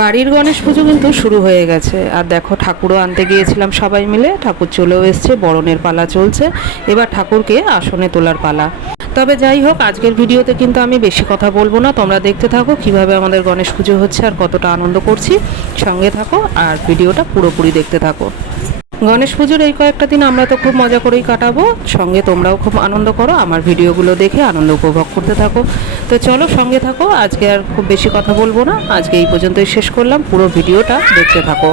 বাড়ির গণেশ পুজো কিন্তু শুরু হয়ে গেছে। আর দেখো ঠাকুরও আনতে গিয়েছিলাম সবাই মিলে, ঠাকুর চলেও এসছে, বরণের পালা চলছে, এবার ঠাকুরকে আসনে তোলার পালা। তবে যাই হোক, আজকের ভিডিওতে কিন্তু আমি বেশি কথা বলবো না, তোমরা দেখতে থাকো কিভাবে আমাদের গণেশ পুজো হচ্ছে আর কতটা আনন্দ করছি। সঙ্গে থাকো আর ভিডিওটা পুরোপুরি দেখতে থাকো। গণেশ পুজোর এই কয়েকটা দিন আমরা তো খুব মজা করেই কাটাবো, সঙ্গে তোমরাও খুব আনন্দ করো, আমার ভিডিওগুলো দেখে আনন্দ উপভোগ করতে থাকো। তো চলো সঙ্গে থাকো, আজকে আর খুব বেশি কথা বলবো না, আজকে এই পর্যন্তই শেষ করলাম, পুরো ভিডিওটা দেখতে থাকো।